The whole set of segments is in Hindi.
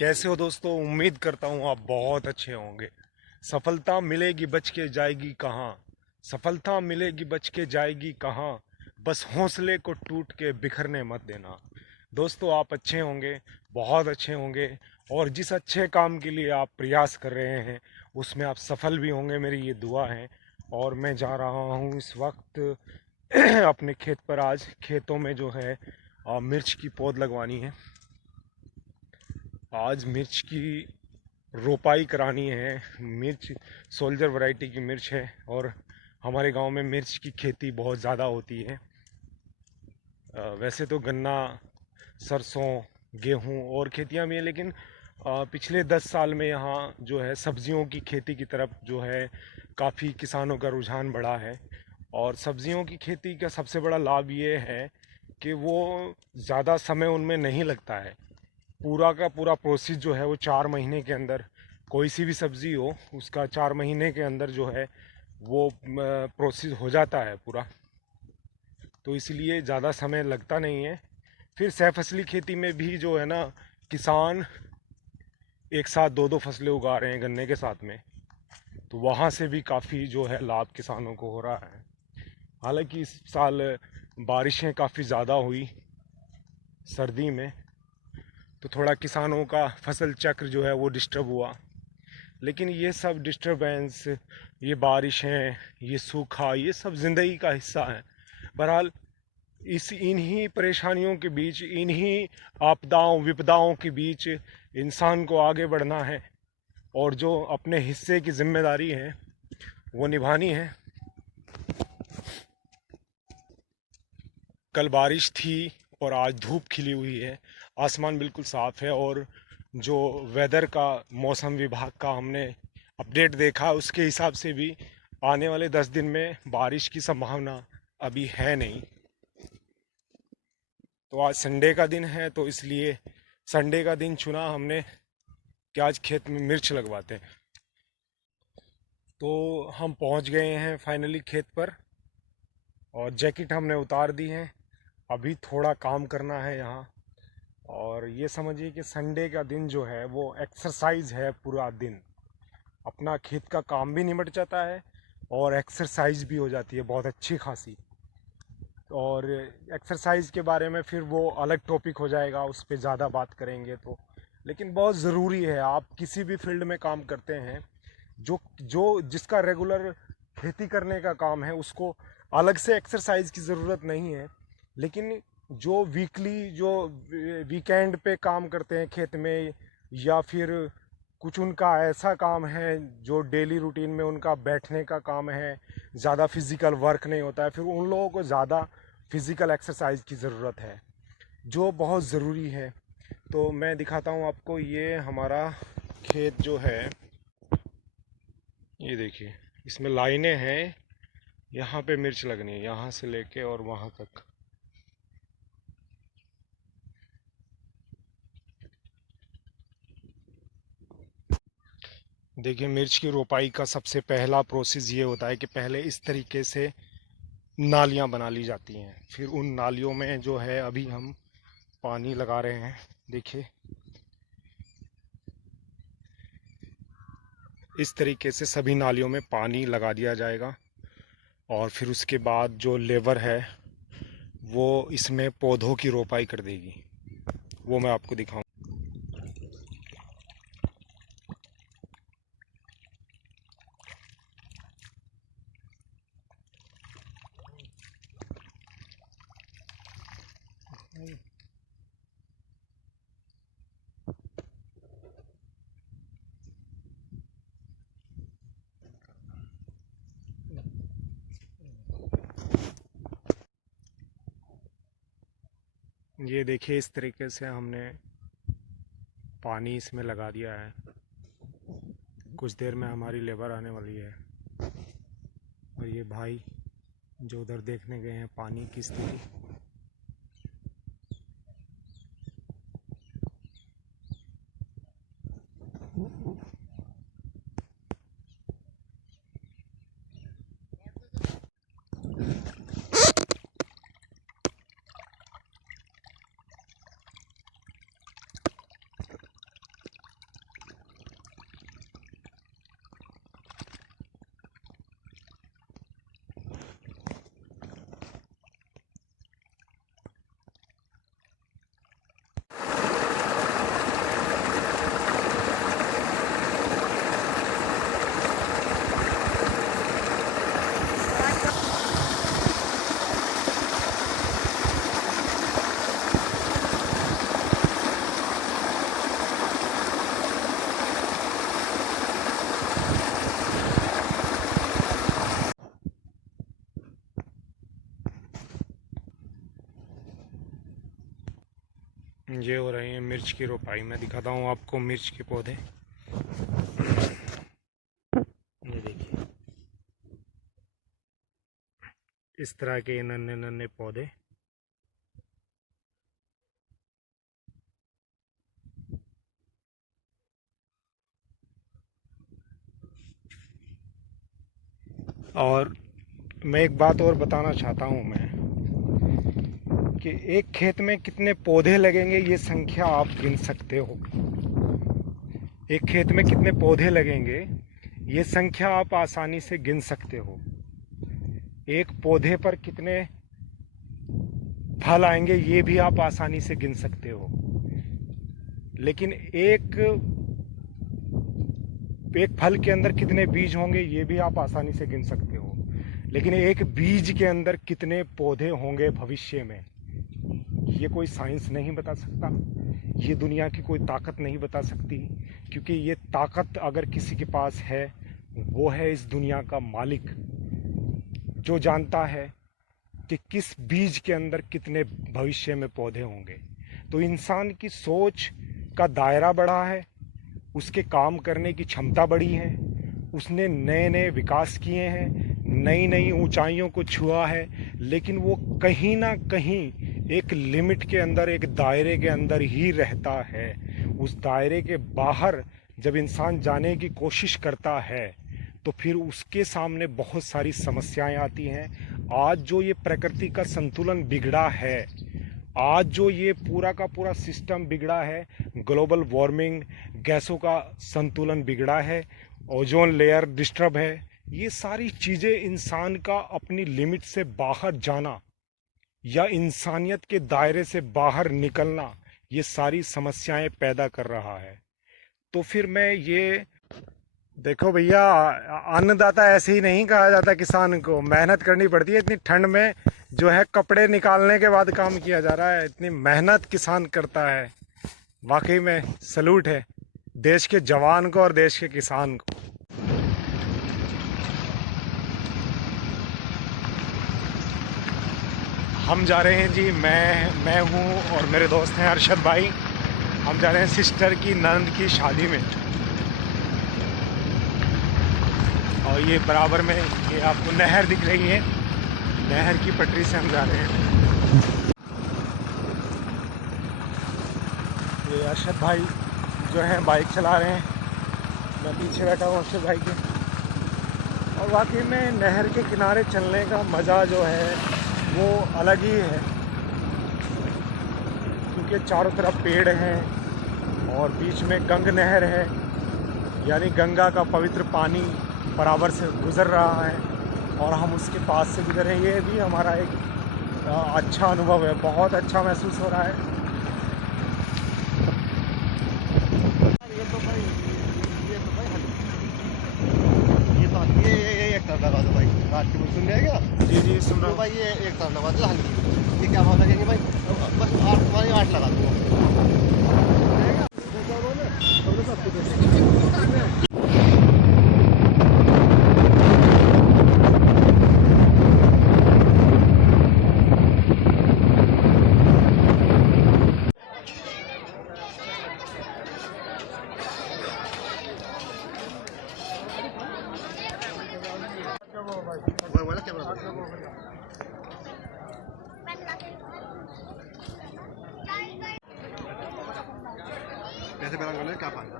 कैसे हो दोस्तों। उम्मीद करता हूँ आप बहुत अच्छे होंगे। सफलता मिलेगी बच के जाएगी कहाँ। सफलता मिलेगी बच के जाएगी कहाँ। बस हौसले को टूट के बिखरने मत देना। दोस्तों आप अच्छे होंगे, बहुत अच्छे होंगे। और जिस अच्छे काम के लिए आप प्रयास कर रहे हैं उसमें आप सफल भी होंगे, मेरी ये दुआ है। और मैं जा रहा हूँ इस वक्त अपने खेत पर। आज खेतों में जो है मिर्च की पौध लगवानी है। आज मिर्च की रोपाई करानी है। मिर्च सोल्जर वैरायटी की मिर्च है और हमारे गांव में मिर्च की खेती बहुत ज़्यादा होती है। वैसे तो गन्ना, सरसों, गेहूं और खेतियां भी हैं, लेकिन पिछले 10 साल में यहाँ जो है सब्जियों की खेती की तरफ जो है काफ़ी किसानों का रुझान बढ़ा है। और सब्जियों की खेती का सबसे बड़ा लाभ ये है कि वो ज़्यादा समय उनमें नहीं लगता है। पूरा का पूरा प्रोसेस जो है वो 4 महीने के अंदर, कोई सी भी सब्जी हो उसका 4 महीने के अंदर जो है वो प्रोसेस हो जाता है पूरा। तो इसलिए ज़्यादा समय लगता नहीं है। फिर सहफसली खेती में भी जो है ना, किसान एक साथ दो दो फसलें उगा रहे हैं गन्ने के साथ में, तो वहाँ से भी काफ़ी जो है लाभ किसानों को हो रहा है। हालांकि इस साल बारिशें काफ़ी ज़्यादा हुई सर्दी में, तो थोड़ा किसानों का फसल चक्र जो है वो डिस्टर्ब हुआ। लेकिन ये सब डिस्टरबेंस, ये बारिशें, ये सूखा, ये सब ज़िंदगी का हिस्सा है। बहरहाल इस इन्हीं परेशानियों के बीच, इन्हीं आपदाओं विपदाओं के बीच इंसान को आगे बढ़ना है और जो अपने हिस्से की जिम्मेदारी है वो निभानी है। कल बारिश थी और आज धूप खिली हुई है। आसमान बिल्कुल साफ़ है और जो वेदर का, मौसम विभाग का हमने अपडेट देखा उसके हिसाब से भी आने वाले 10 दिन में बारिश की संभावना अभी है नहीं। तो आज संडे का दिन है, तो इसलिए संडे का दिन चुना हमने कि आज खेत में मिर्च लगवाते हैं। तो हम पहुंच गए हैं फाइनली खेत पर और जैकेट हमने उतार दी है। अभी थोड़ा काम करना है यहाँ। और ये समझिए कि संडे का दिन जो है वो एक्सरसाइज है पूरा दिन। अपना खेत का काम भी निमट जाता है और एक्सरसाइज भी हो जाती है बहुत अच्छी खासी। और एक्सरसाइज के बारे में फिर वो अलग टॉपिक हो जाएगा, उस पर ज़्यादा बात करेंगे तो। लेकिन बहुत ज़रूरी है, आप किसी भी फील्ड में काम करते हैं, जो जो जिसका रेगुलर खेती करने का काम है उसको अलग से एक्सरसाइज की ज़रूरत नहीं है। लेकिन जो वीकली, जो वीकेंड पे काम करते हैं खेत में, या फिर कुछ उनका ऐसा काम है जो डेली रूटीन में उनका बैठने का काम है, ज़्यादा फिज़िकल वर्क नहीं होता है, फिर उन लोगों को ज़्यादा फिज़िकल एक्सरसाइज की ज़रूरत है जो बहुत ज़रूरी है। तो मैं दिखाता हूँ आपको, ये हमारा खेत जो है, ये देखिए इसमें लाइनें हैं। यहाँ पे मिर्च लगनी है, यहाँ से लेके और वहाँ तक। देखिए मिर्च की रोपाई का सबसे पहला प्रोसेस ये होता है कि पहले इस तरीके से नालियाँ बना ली जाती हैं। फिर उन नालियों में जो है अभी हम पानी लगा रहे हैं। देखिए इस तरीके से सभी नालियों में पानी लगा दिया जाएगा और फिर उसके बाद जो लेबर है वो इसमें पौधों की रोपाई कर देगी। वो मैं आपको दिखाऊं। ये देखिए इस तरीके से हमने पानी इसमें लगा दिया है। कुछ देर में हमारी लेबर आने वाली है। और ये भाई जो उधर देखने गए हैं पानी की स्थिति। ये हो रही है मिर्च की रोपाई। मैं दिखाता हूँ आपको मिर्च के पौधे। ये देखिए इस तरह के नन्हे नन्हे पौधे। और मैं एक बात और बताना चाहता हूँ मैं कि एक खेत में कितने पौधे लगेंगे ये संख्या आप गिन सकते हो। एक खेत में कितने पौधे लगेंगे ये संख्या आप आसानी से गिन सकते हो। एक पौधे पर कितने फल आएंगे ये भी आप आसानी से गिन सकते हो। लेकिन एक फल के अंदर कितने बीज होंगे ये भी आप आसानी से गिन सकते हो। लेकिन एक बीज के अंदर कितने पौधे होंगे भविष्य में ये कोई साइंस नहीं बता सकता, ये दुनिया की कोई ताकत नहीं बता सकती। क्योंकि ये ताकत अगर किसी के पास है वो है इस दुनिया का मालिक, जो जानता है कि किस बीज के अंदर कितने भविष्य में पौधे होंगे। तो इंसान की सोच का दायरा बढ़ा है, उसके काम करने की क्षमता बढ़ी है, उसने नए नए विकास किए हैं, नई नई ऊंचाइयों को छुआ है। लेकिन वो कहीं ना कहीं एक लिमिट के अंदर, एक दायरे के अंदर ही रहता है। उस दायरे के बाहर जब इंसान जाने की कोशिश करता है तो फिर उसके सामने बहुत सारी समस्याएं आती हैं। आज जो ये प्रकृति का संतुलन बिगड़ा है, आज जो ये पूरा का पूरा सिस्टम बिगड़ा है, ग्लोबल वार्मिंग, गैसों का संतुलन बिगड़ा है, ओजोन लेयर डिस्टर्ब है, ये सारी चीज़ें इंसान का अपनी लिमिट से बाहर जाना या इंसानियत के दायरे से बाहर निकलना ये सारी समस्याएं पैदा कर रहा है। तो फिर मैं ये देखो भैया, अन्नदाता ऐसे ही नहीं कहा जाता, किसान को मेहनत करनी पड़ती है। इतनी ठंड में जो है कपड़े निकालने के बाद काम किया जा रहा है, इतनी मेहनत किसान करता है। वाकई में सलूट है देश के जवान को और देश के किसान को। हम जा रहे हैं जी, मैं हूँ और मेरे दोस्त हैं अरशद भाई। हम जा रहे हैं सिस्टर की नंद की शादी में। और ये बराबर में ये आपको नहर दिख रही है, नहर की पटरी से हम जा रहे हैं। ये अरशद भाई जो है बाइक चला रहे हैं, मैं पीछे बैठा हूँ अरशद भाई के। और वाकई में नहर के किनारे चलने का मज़ा जो है वो अलग ही है, क्योंकि चारों तरफ पेड़ हैं और बीच में गंग नहर है, यानी गंगा का पवित्र पानी बराबर से गुज़र रहा है और हम उसके पास से गुजर रहे हैं। ये भी हमारा एक अच्छा अनुभव है, बहुत अच्छा महसूस हो रहा है। ये एक तरफ लगा दो भाई, बात की सुन रहेगा। जी जी सुन रहा हूँ भाई, ये एक तरफ लगा दो हल्की। ये क्या भाव लगेंगे भाई? बस 8 तुम्हारी 8 लगा दूँगा। वाला कैमरा कैसे बैलेंस करना है, क्या फायदा?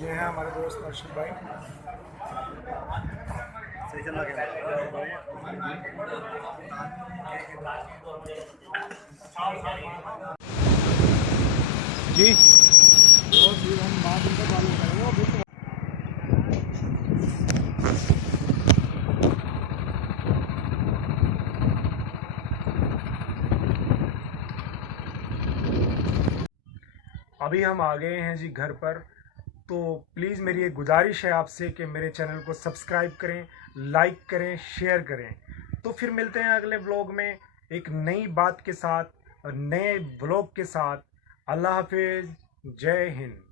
ये है हमारे दोस्त अरशद भाई। सही चल रहा जी तो फिर हम बाद में चालू करेंगे। अभी हम आ गए हैं जी घर पर। तो प्लीज़ मेरी एक गुजारिश है आपसे कि मेरे चैनल को सब्सक्राइब करें, लाइक करें, शेयर करें। तो फिर मिलते हैं अगले ब्लॉग में एक नई बात के साथ। नए ब्लॉग के साथ। अल्लाह हाफिज, जय हिंद।